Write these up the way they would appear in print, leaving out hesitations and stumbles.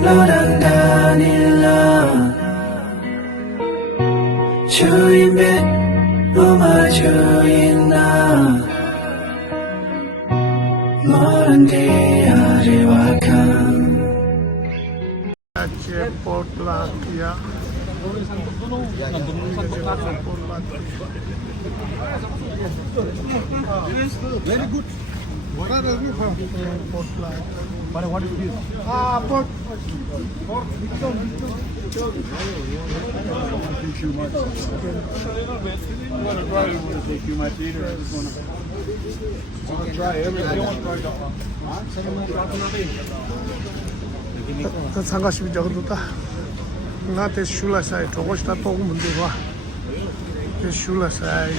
Lodanganila Chuyin bet Uma chuyin na Morandi Ariwakan Potluck ya. Very good. What are you from? Potluck. What is this? Pork. Pork. Thank you much. I want to try it. I want to take you much either. I just want to try everything. You want to try that one? 또 상가십이 저거도다. 나한테 슐라사이 저것이다 또 문제 봐. 슐라사이.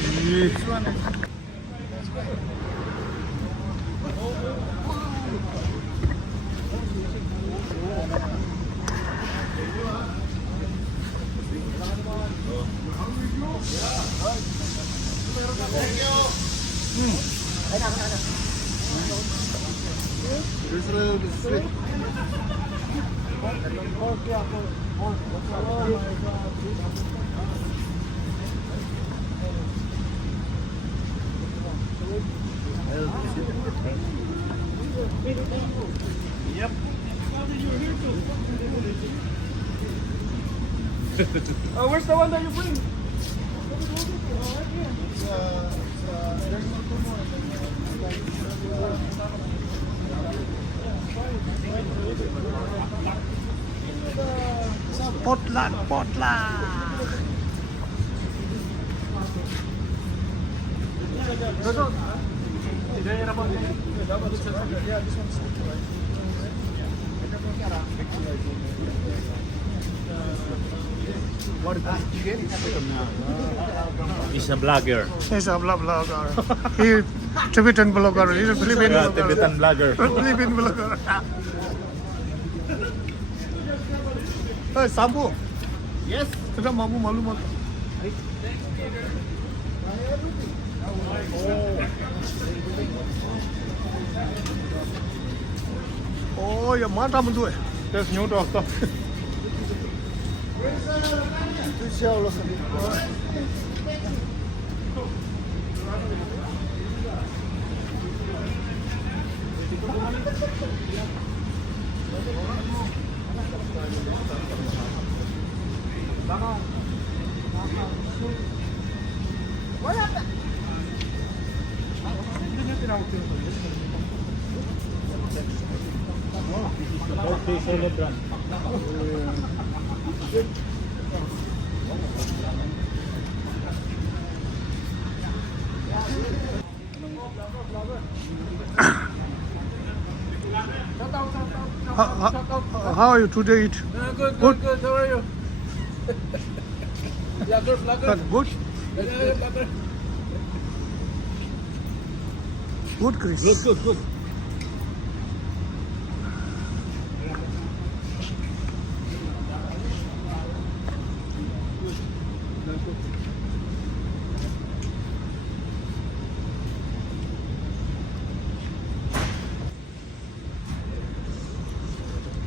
Yep. Where's the one that you bring? Potluck, potluck. What did you get? He's a blogger. He's a blogger. He Tibetan blogger. He's a Philippine Yeah, blogger. Tibetan blogger. Philippine blogger. Hey, Sambu. Yes. Kita malu. Oh, ya mata mentu eh. There's new doctor. Okay, celebrant. How are you today? Eat? Good. How are you? Vlogger. Good. Vlogger. Good, Chris. Good.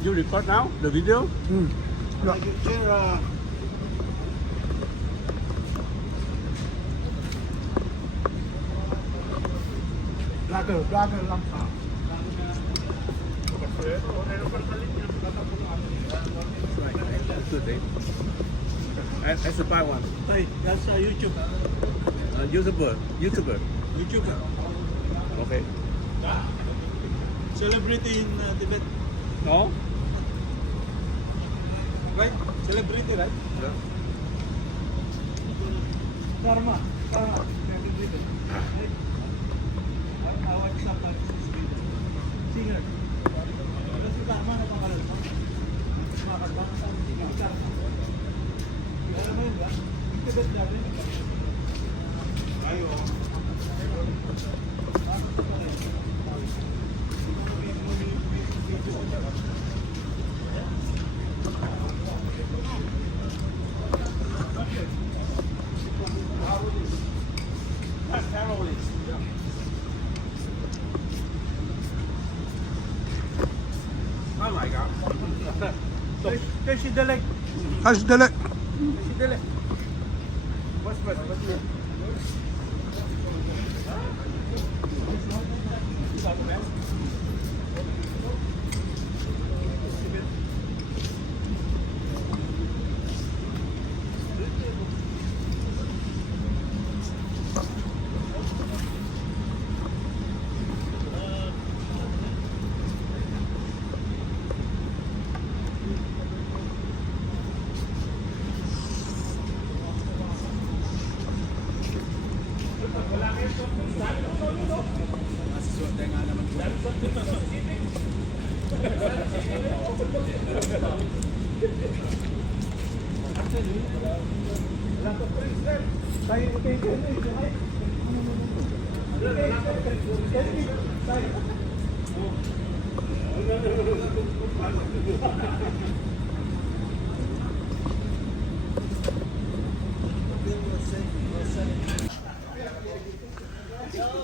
You record now the video? Yeah. Blogger lang. That's the buy one. Hey, that's YouTube. YouTuber. YouTuber. Okay. Celebrity in Tibet. No? Right? Celebrity, right? Yeah. Karma. Celebrity. What's up? Singer. Kasi Karma na pangalan mo. Makakabang sa singer. Karma. Alam mo yun ba? Tibet lang rin. Ayaw. Oh my God. Kasi dalag. 다시 될래. Kasi dalag. Mas.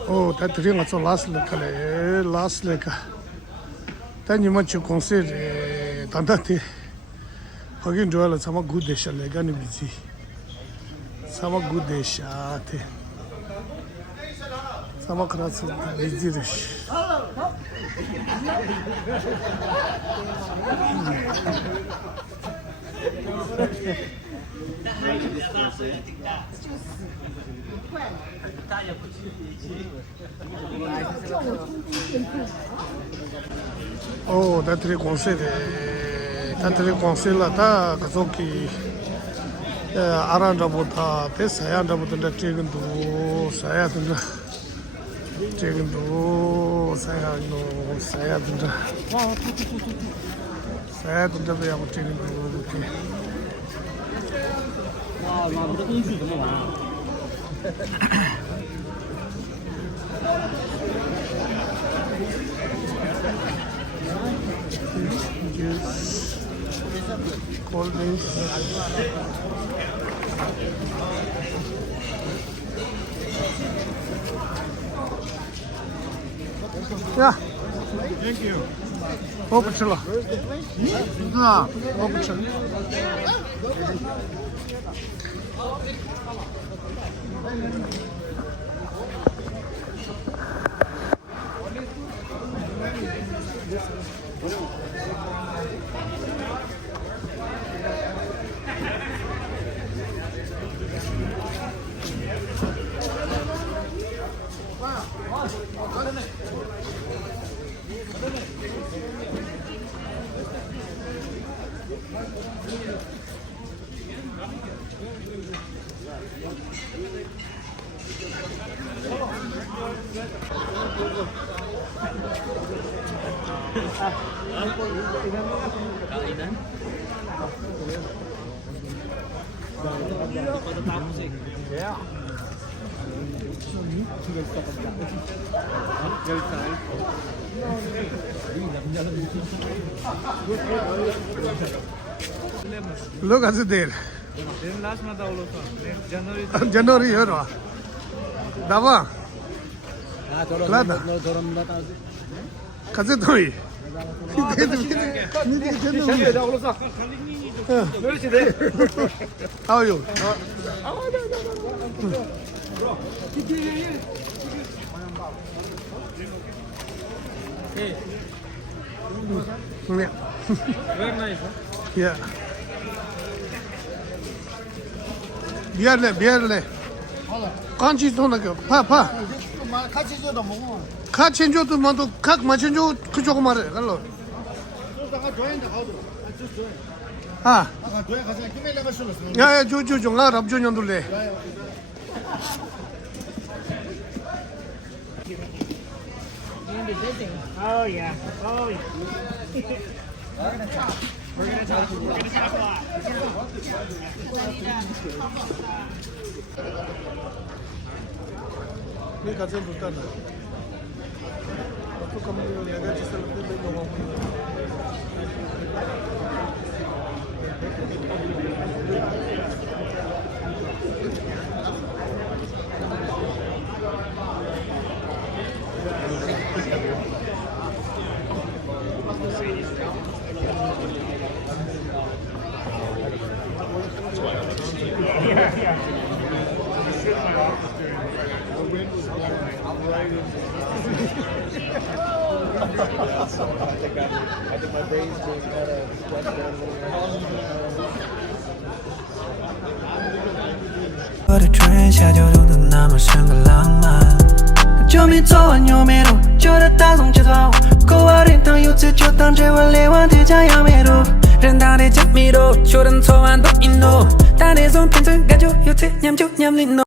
오, 다 드린 거 좀 라스를 가래. 라스레가. 다니면 저 공세에 단단히 하긴 좋아라. sama good desha legani bizi. sama good desha te. sama kras bizi desh. 오, 다 드린 공세에 단들이 공세라다 그속이 아란다보다 대사야다보다 최근도 사야든다 최근도 사야든다 사야든다 왜 아무 최근도 이렇게 와, 무슨 인수 너무 많아. cold drinks. 야, Thank you. 뭐 붙일라? 누나, 뭐 붙여? Look at it there. Then last month also. January. January here. Dava. Lada. Kaze toy. How are you? Yeah. Very nice, huh? Yeah. 비알래. 간치 돈나게 파. 같이 줘도 먹어. 같이 줘도 뭐도 각 맞춰 줘 그쪽 말해. 갈로. 소다가 좋아한다 하도. 아. 아까 좋아 가서 김에 내가 술었어. 야야 저 나 랍존 돌래. Oh yeah. Oh yeah. We're gonna talk a lot. 네 가서 붙다다. 어떻게 내가 짓을 들고 먹고. 我的春夏秋冬都那么深刻浪漫。就没做完又没录，就得打从接头。狗娃的当有次就当这我来往的家样没录。人大的家没录，就等做完都一怒。大的从变成感觉有次念就念里怒。